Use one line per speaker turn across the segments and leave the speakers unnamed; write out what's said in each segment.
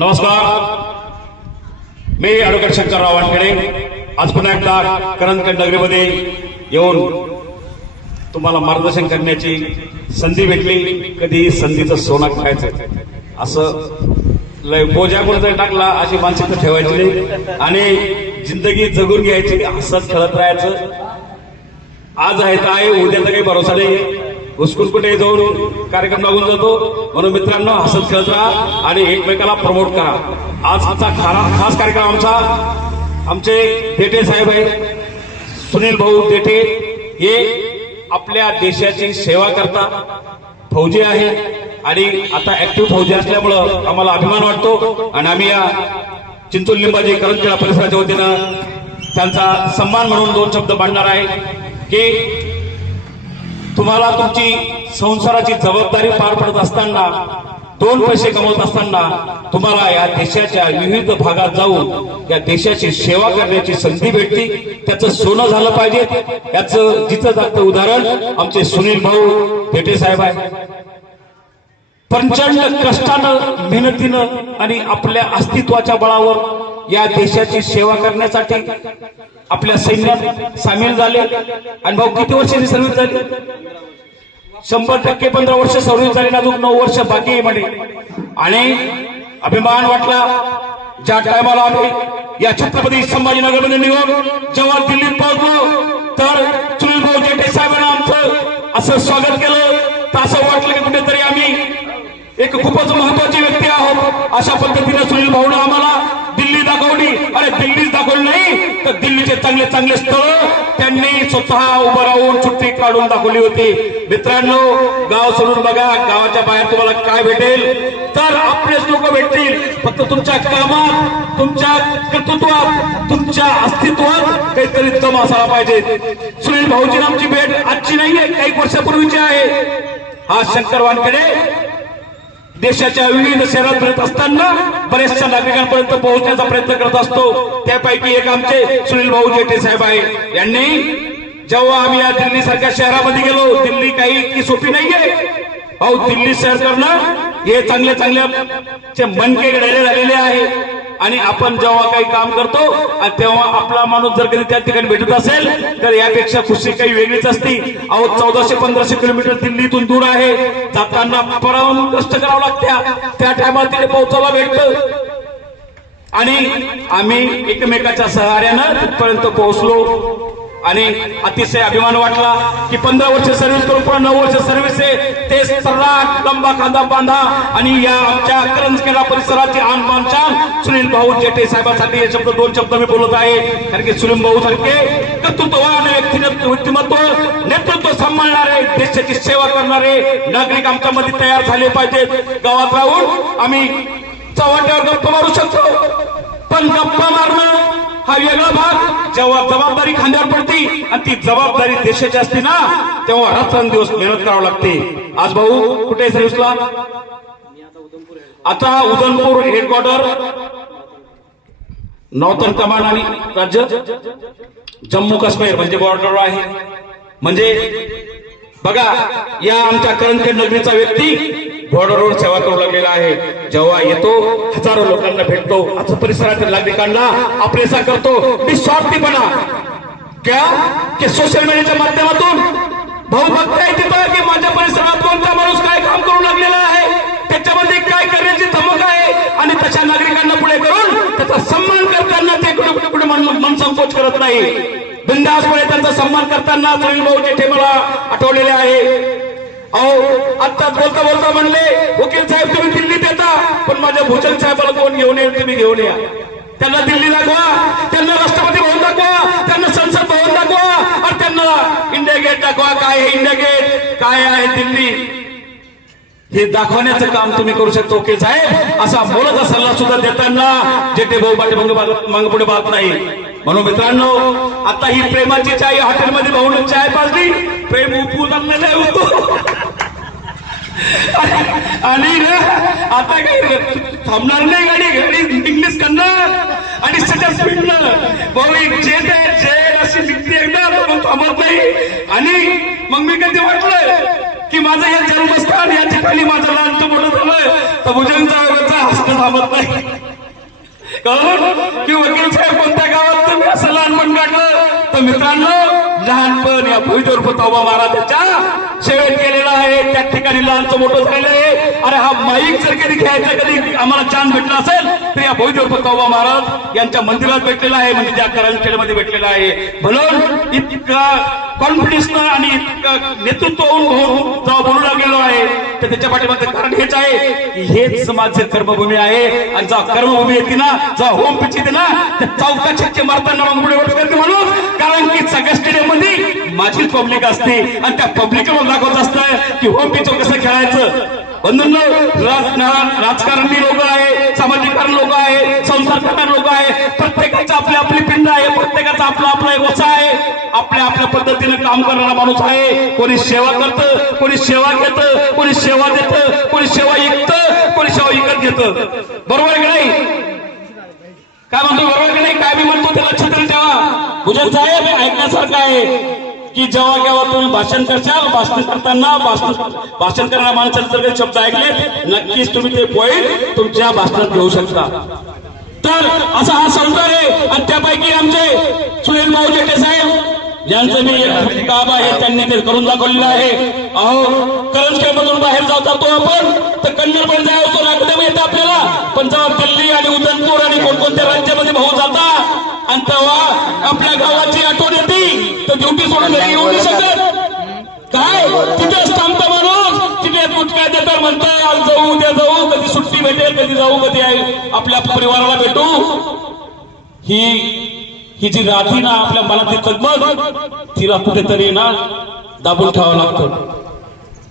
नमस्कार. मी अॅडव्होकेट शंकरराव वानखेडे. आज पुन्हा एकदा करंजकंड नगरीमध्ये येऊन तुम्हाला मार्गदर्शन करण्याची संधी भेटली. कधी संधीचं सोनं खायचं. असं लय बोजा कोणतरी टाकला अशी मानसिकता ठेवायची नाही. आणि जिंदगी जगून घ्यायची हसत खेळत राहायचं. आज आहे तर आहे उद्या तर काही भरोसा नाही घुसकून कुठे जाऊन कार्यक्रम लागून जातो. म्हणून मित्रांनो हसत खेळत राहा आणि एकमेकाला प्रमोट करा. आज आजचा खारा खास कार्यक्रम आमचा आमचे देठे साहेब आहेत. सुनील भाऊ देठे हे आपल्या देशाची सेवा करता फौजी आहे आणि आता ऍक्टिव्ह फौजी असल्यामुळं आम्हाला अभिमान वाटतो. आणि आम्ही या चिंचोल लिंबाजी करंजिळा परिसराच्या वतीनं त्यांचा सन्मान म्हणून दोन शब्द मांडणार आहे की तुम्हाला तुमची संसाराची जबाबदारी पार पडत असताना दोन पैसे कमवत असताना तुम्हाला या देशाच्या विविध भागात जाऊन या देशाची सेवा करण्याची संधी भेटते त्याचं सोनं झालं पाहिजे. याचं जिथं जागतं उदाहरण आमचे सुनील भाऊ भेटे साहेब आहे प्रचंड कष्टानं मेहनतीनं आणि आपल्या अस्तित्वाच्या बळावर या देशाची सेवा करण्यासाठी आपल्या सैन्यात सामील झाले. आणि भाऊ किती वर्षाची सर्व्हिस झाली? शंभर टक्के पंधरा वर्ष सर्व्हिस झाली अजून नऊ वर्ष बाकी आहे म्हणे. आणि अभिमान वाटला ज्या टायमाला आम्ही या छत्रपती संभाजीनगरमध्ये निघून जेव्हा दिल्लीत पोहोचलो तर चुलभाऊ जेठे साहेबांना आमचं असं स्वागत केलं. तर असं वाटलं की कुठेतरी आम्ही एक खूपच महत्वाची व्यक्ती आहोत. अशा पद्धतीने सुनील भाऊनं आम्हाला दिल्ली दाखवली अरे दिल्लीच दाखवली नाही? तर दिल्लीचे चांगले चांगले स्थळ त्यांनी स्वतः उभं राहून सुट्टी काढून दाखवली होती. मित्रांनो गाव सोडून बघा गावाच्या बाहेर तुम्हाला काय भेटेल? तर आपलेच लोक भेटतील. फक्त तुमच्या कामात तुमच्या कर्तृत्वात तुमच्या अस्तित्वात काहीतरी दम असायला पाहिजे. सुनील भाऊजी आमची भेट आजची नाहीये काही वर्षापूर्वीची आहे. हा शंकर वानकडे देशाच्या विविध शहरात फिरत असताना बऱ्याचशा नागरिकांपर्यंत पोहोचण्याचा प्रयत्न करत असतो. त्यापैकी एक आमचे सुनील भाऊ जेठे साहेब आहे. यांनी जेव्हा आम्ही या दिल्ली सारख्या शहरामध्ये गेलो दिल्ली काही इतकी सोपी नाहीये. भाऊ दिल्ली शहर करणं हे चांगले चांगले मनके घडले झालेले आहे आणि आपण जेव्हा काही काम करतो आणि तेव्हा आपला माणूस जर कधी त्या ठिकाणी भेटत असेल तर यापेक्षा खुशी काही वेगळीच असती. अहो चौदाशे पंधराशे किलोमीटर दिल्लीतून दूर आहे. जाताना परावून कष्ट करावं लागत्या. त्या टायमाला तिथे पोहोचायला भेटतं. आणि आम्ही एकमेकाच्या सहाऱ्यानं तिथपर्यंत पोहोचलो. आणि अतिशय अभिमान वाटला की पंधरा वर्ष सर्व्हिस करून पुन्हा नऊ वर्ष सर्व्हिस आहे. तेच सर्राट लंबा खांदा बांधा आणि या आमच्या करंजकेला परिसराची आन बान सुनील भाऊ जेठे साहेबांसाठी हे शब्द दोन शब्द मी बोलत आहे. कारण की सुनील भाऊ सारखे कर्तृत्ववान व्यक्तिमत्व व्यक्तिमत्व नेतृत्व सांभाळणारे देशाची सेवा करणारे नागरिक आमच्या मध्ये तयार झाले पाहिजेत. गावात राहून आम्ही चव्हाट्यावर गप्पा मारू शकतो. पण गप्पा मारणं हा वेगळा भाग. जेव्हा जबाबदारी खांद्यावर पडती आणि ती जबाबदारी देशाची असते ना तेव्हा रात्रंदिवस मेहनत करावं लागते. आज भाऊ कुठे आहे सर्व्हिसला आता उदनपूर हेडक्वार्टर नॉर्थन कमांड आणि राज्य जम्मू काश्मीर म्हणजे बॉर्डर आहे. म्हणजे बघा या आमच्या करंजखेड नगरीचा व्यक्ती बॉर्डरवर सेवा करू लागलेला आहे. जेव्हा येतो हजारो लोकांना भेटतो. असं परिसरातील नागरिकांना आपलेसा करतो. निस्वार्थीपणा. क्या? की सोशल मीडियाच्या माध्यमातून? भाऊ बघताय तिथं? की माझ्या परिसरात कोणता माणूस काय काम करू लागलेला आहे? त्याच्यामध्ये काय करण्याची धमक आहे? आणि तशा नागरिकांना पुढे करून त्याचा सन्मान करताना ते कुठे कुठे कुठे मन संकोच करत नाही. बिंदासपणे त्यांचा सन्मान करताना सुनील भाऊ जेठे मला आठवलेले आहे. अहो आत्ताच बोलता बोलता म्हणले वकील साहेब तुम्ही दिल्लीत येता. पण माझ्या भूषण साहेबाला कोण घेऊन येईल तुम्ही घेऊन या. त्यांना दिल्ली दाखवा त्यांना राष्ट्रपती भवन दाखवा त्यांना संसद भवन दाखवा आणि त्यांना इंडिया गेट दाखवा. काय आहे इंडिया गेट? काय आहे दिल्ली? हे दाखवण्याचं काम तुम्ही करू शकतो ओके साहेब. असा मोलाचा सल्ला सुद्धा देताना जे भाऊ पाठी मंग पुढे पाहत नाही. म्हणून मित्रांनो आता ही प्रेमाची चाय हॉटेलमध्ये भाऊन चाय पाजली. प्रेम उपू आणलेलं आहे उपू आणि ना आता काय थांबणार नाही गाडी गाडी इंग्लिश करणार आणि सगळ्या स्पीडनं भाऊ एक जेट आहे जेट अशी निघते एकदा पण थांबत नाही. आणि मग मी कधी वाटलं की माझं या जन्मस्थान या ठिकाणी माझं लहानचं मोठं झालं तर भुजंग साहेबांचा हसणं थांबत नाही. कळलं? की वकील साहेब कोणत्या गावात तुम्ही असं लहानपण काढलं तर मित्रांनो लहानपण या भुईदोर पुताबा महाराजांच्या सेवेत केलेलं आहे. त्या ठिकाणी लहानचं मोठं झालेलं आहे. अरे हा माईक जर कधी घ्यायचा कधी आम्हाला चान्स भेटला असेल तर या भुईदोर पुताबा महाराज यांच्या मंदिरात भेटलेला आहे म्हणजे त्या करंजखेडमध्ये भेटलेला आहे. म्हणून इतका कॉन्फिडन्सनं आणि इतकं नेतृत्व होऊन होऊन जेव्हा बोलू लागलेलो आहे तर त्याच्या पाठीमागचं कारण हेच आहे की हेच माझे कर्मभूमी आहे. आणि जेव्हा कर्मभूमी येते ना जेव्हा होम पिच येते ना तर चौका छक्के मारताना मग पुढे वळत करते म्हणून कारण की सगळ्या स्टेडियम मध्ये पब्लिक असते आणि त्या पब्लिकला दाखवत असतं की होम पिचो कसं खेळायचं? बंधून राजकारणी लोक आहे सामाजिक लोक आहे संसार लोक आहे. प्रत्येकाचं आपली आपली पिंड आहे प्रत्येकाचा आपला आपला एक वसा आहे. आपल्या आपल्या पद्धतीने काम करणारा माणूस आहे. कोणी सेवा करतं कोणी सेवा घेतं कोणी सेवा देतं कोणी सेवा ऐकतं कोणी सेवा विकत घेतं. बरोबर की नाही? काय म्हणतो बरोबर की नाही? काय मी म्हणतो ते लक्षात तरी ठेवा भुजन साहेब ऐकण्यासारखं आहे. की जेव्हा केव्हा तुम्ही भाषण करशाल भाषण करताना भाषण भाषण करणाऱ्या माणसाचे जर काही शब्द ऐकले नक्कीच तुम्ही ते पॉईंट तुमच्या भाषणात घेऊ शकता. तर असा हा संसार आहे आणि त्यापैकी आमचे सुनील भाऊ जेठे साहेब यांचं मी एक काम आहे त्यांनी ते करून दाखवलेलं आहे. अहो करंजखेडमधून बाहेर जाऊ जातो आपण तर कन्नड पण जायचो नागदेव येतं आपल्याला. पण जेव्हा दिल्ली आणि उदयपूर आणि कोणकोणत्या राज्यामध्ये भाऊ जाता आणि तेव्हा आपल्या गावाची आठवण येते. तर ड्युटी सोडून घरी येऊ नाही शकत. काय? तिथेच थांबतो माणूस. तिथे कुठल्या देतात म्हणताय आज जाऊ उद्या जाऊ कधी सुट्टी भेटेल कधी जाऊ कधी आहे. आपल्या परिवाराला भेटू. ही ही जी राधी ना आपल्या मनातली तगमग तिला कुठेतरी ना दाबून ठेवावं लागतं.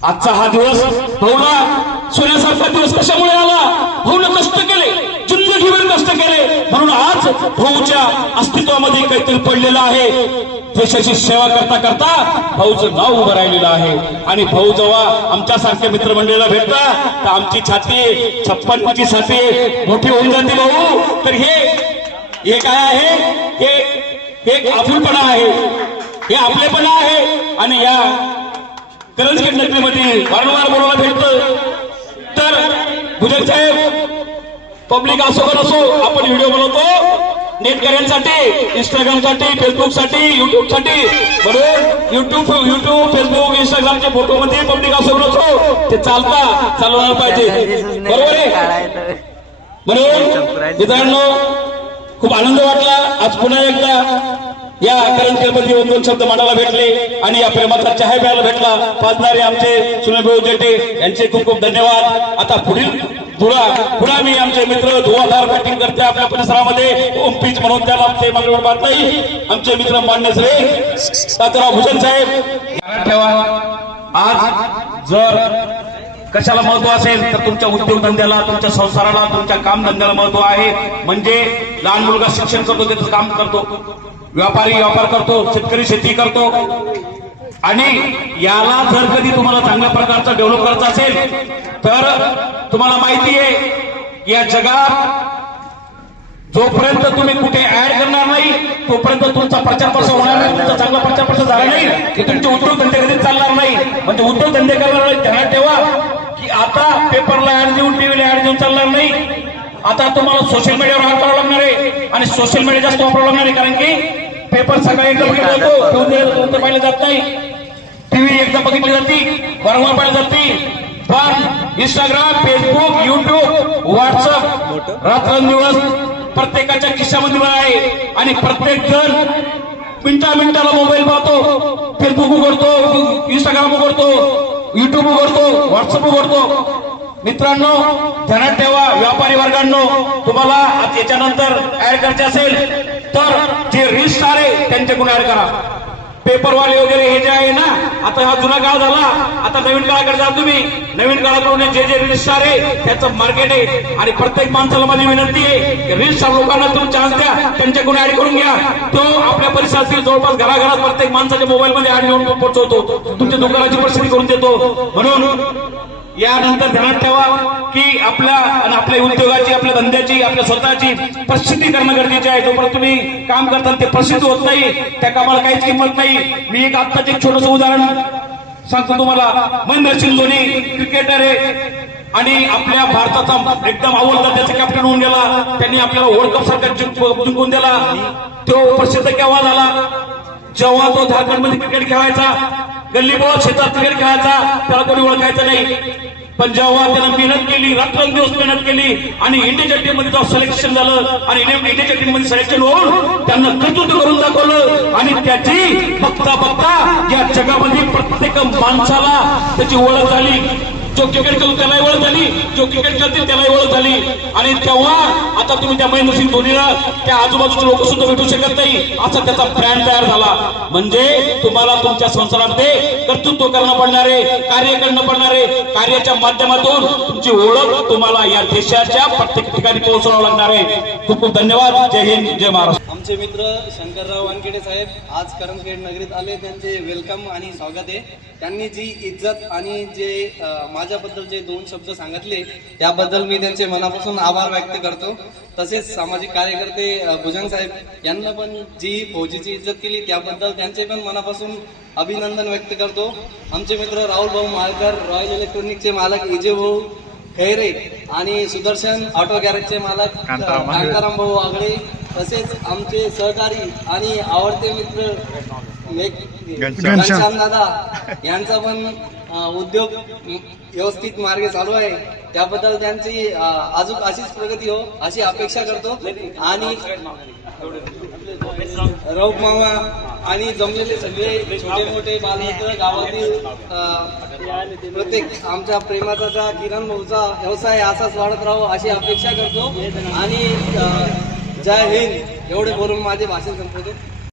आजचा हा दिवस हो भाऊला सोन्यासारखा दिवस कशामुळे आला? हो भाऊनं कष्ट केले. जिंदगीभर कष्ट केले. म्हणून आज भाऊच्या अस्तित्वामध्ये काहीतरी पडलेलं आहे. देशाची सेवा करता करता भाऊचं नाव उभं राहिलेलं आहे. आणि भाऊ जेव्हा आमच्यासारख्या मित्रमंडळीला भेटता तर आमची छाती छप्पनची छाती मोठी होऊन जाते भाऊ. तर हे हे काय आहे? हे हे एक आपुलपणा आहे. हे आपलेपणा आहे. आणि या करंजखेड नगरीमध्ये वारंवार बोलायला भेटतं. तर गुजर साहेब पब्लिक असो का नसो आपण व्हिडिओ बनवतो. नेटकऱ्यांसाठी इंस्टाग्रामसाठी फेसबुकसाठी युट्यूबसाठी म्हणून युट्यूब युट्यूब फेसबुक इंस्टाग्रामच्या फोटोमध्ये पब्लिक असो का नसो ते चालता चालवणार पाहिजे. बरोबर आहे? म्हणून मित्रांनो खूप आनंद वाटला. आज पुन्हा एकदा या करंजखेडमध्ये दोन दोन शब्द मांडायला भेटले आणि या प्रेमाचा चहा प्यायला भेटला. पाजणारे आमचे सुनीलभाऊ जेटे यांचे खूप खूप धन्यवाद. आता पुढील धुळा पुन्हा मी आमचे मित्र धुवाधार बॅटिंग करते आपल्या परिसरामध्ये ओम पीच म्हणून त्याला आमचे मंगळवार बात नाही आमचे मित्र मान्य श्री तातराव भूषण साहेब. ठेवा. आज जर कशाला महत्त्व असेल तर तुमच्या उद्योगधंद्याला तुमच्या संसाराला तुमच्या कामधंद्याला महत्त्व आहे. म्हणजे लहान मुलगा शिक्षण करतो त्याचं काम करतो. व्यापारी व्यापार करतो शेतकरी शेती करतो. आणि याला जर कधी तुम्हाला चांगल्या प्रकारचा डेव्हलप करायचा असेल तर तुम्हाला माहिती आहे या जगात जोपर्यंत तुम्ही कुठे ऍड करणार नाही तोपर्यंत तुमचा प्रचार प्रसार होणार नाही तुमचा चांगला प्रचार प्रसार झाला नाही की तुमचे उद्योगधंदे कधीच चालणार नाही. म्हणजे उद्योगधंदे करणार नाही ध्यानात ठेवा की आता पेपरला ऍड देऊन टीव्हीला ऍड देऊन चालणार नाही. आता तुम्हाला सोशल मीडियावर ऍड करावं लागणार आहे आणि सोशल मीडिया जास्त वापरावं लागणार आहे कारण की पेपर सगळा एकदा जातो ठेवून दिला पाहिलं जात नाही. टीव्ही एकदा बघितली जाते वारंवार पाहिली जाते. पण इंस्टाग्राम फेसबुक युट्यूब व्हॉट्सअप रात्रंदिवस प्रत्येकाच्या खिशामध्ये आहे. आणि प्रत्येक जण मिनिटा मिनिटाला मोबाईल पाहतो फेसबुक उघडतो इंस्टाग्राम उघडतो युट्यूब उघडतो व्हॉट्सअप उघडतो मित्रांनो ध्यानात ठेवा व्यापारी वर्गांनो तुम्हाला याच्यानंतर ऍड करायचे असेल तर जे रिस्ट आहे त्यांच्याकडून ऍड करा. पेपरवाले वगैरे हे जे आहे ना आता हा जुना काळ झाला आता नवीन काळाकडे जा तुम्ही. नवीन काळाकडून जे जे रजिस्ट्रार आहे त्याचं मार्केट आहे. आणि प्रत्येक माणसाला माझी विनंती आहे रजिस्ट्रार लोकांना तुम्ही चान्स द्या त्यांच्याकडून ऍड करून घ्या. तो आपल्या परिसरातील जवळपास घराघरात प्रत्येक माणसाच्या मोबाईल मध्ये ऍड घेऊन पोहोचवतो. तुमच्या दुकानाची परिस्थिती करून देतो. म्हणून यानंतर ध्यानात ठेवा की आपल्या आणि आपल्या उद्योगाची आपल्या धंद्याची आपल्या स्वतःची प्रसिद्धी करणं गरजेचे आहे. जोपर्यंत तुम्ही काम करताना ते प्रसिद्ध होत नाही त्या कामाला काहीच किंमत नाही. मी एक आत्ताच एक छोटस उदाहरण सांगतो तुम्हाला. महेंद्रसिंग धोनी क्रिकेटर आहे. आणि आपल्या भारताचा एकदम आवडता त्याचा कॅप्टन होऊन गेला. त्यांनी आपल्याला वर्ल्ड कप सारखा जिंकून दिला. तो प्रसिद्ध केव्हा झाला? जेव्हा तो झारखंडमध्ये क्रिकेट खेळायचा गल्लीबोळ शेतात क्रिकेट खेळायचा त्याला कोणी ओळखायचं नाही. पण जेव्हा त्यानं मेहनत केली रात्रंदिवस मेहनत केली आणि इंडियाच्या टीममध्ये जेव्हा सिलेक्शन झालं आणि इंडिया- इंडियाच्या टीममध्ये सिलेक्शन होऊन त्यांना कर्तृत्व करून दाखवलं आणि त्याची बघता बघता या जगामध्ये प्रत्येक माणसाला त्याची ओळख झाली. जो क्रिकेट खेळतो त्यालाही ओळख झाली. जो क्रिकेट खेळते त्यालाही ओळख झाली. आणि तेव्हा आता तुम्ही त्या महेंद्रसिंग धोनीला त्या आजूबाजूचे लोक सुद्धा भेटू शकत नाही. असा त्याचा ब्रँड तयार झाला. म्हणजे तुम्हाला तुमच्या संसारामध्ये कर्तृत्व करणं पडणार आहे कार्य करणं पडणार आहे. कार्याच्या माध्यमातून तुमची ओळख तुम्हाला या देशाच्या प्रत्येक ठिकाणी पोहोचवावं लागणार आहे. खूप खूप धन्यवाद. जय हिंद जय महाराष्ट्र.
आमचे मित्र शंकरराव वानखेडे साहेब आज करमखेड नगरीत आले. त्यांचे वेलकम आणि स्वागत आहे. त्यांनी जी इज्जत आणि जे माझ्या माझ्याबद्दल जे दोन शब्द सांगितले त्याबद्दल मी त्यांचे मनापासून आभार व्यक्त करतो. तसेच सामाजिक कार्यकर्ते भुजंग साहेब यांना पण जी फौजीची इज्जत केली त्याबद्दल त्यांचे पण मनापासून अभिनंदन व्यक्त करतो. आमचे मित्र राहुल भाऊ माळकर रॉयल इलेक्ट्रॉनिकचे मालक इजे भाऊ खैरे आणि सुदर्शन ऑटो गॅरेजचे मालक कांताराम भाऊ आगळे. तसेच आमचे सहकारी आणि आवडते मित्र घनश्याम दादा यांचा पण उद्योग व्यवस्थित मार्ग चालू आहे. त्याबद्दल त्यांची अजून अशीच प्रगती हो अशी अपेक्षा करतो. आणि रौफ मामा आणि जमलेले सगळे छोटे मोठे बालमित्र गावातील प्रत्येक आमच्या प्रेमाचा किरण भाऊचा व्यवसाय असाच वाढत राहो अशी अपेक्षा करतो. आणि जय हिंद. एवढे बोलून माझे भाषण संपवतो.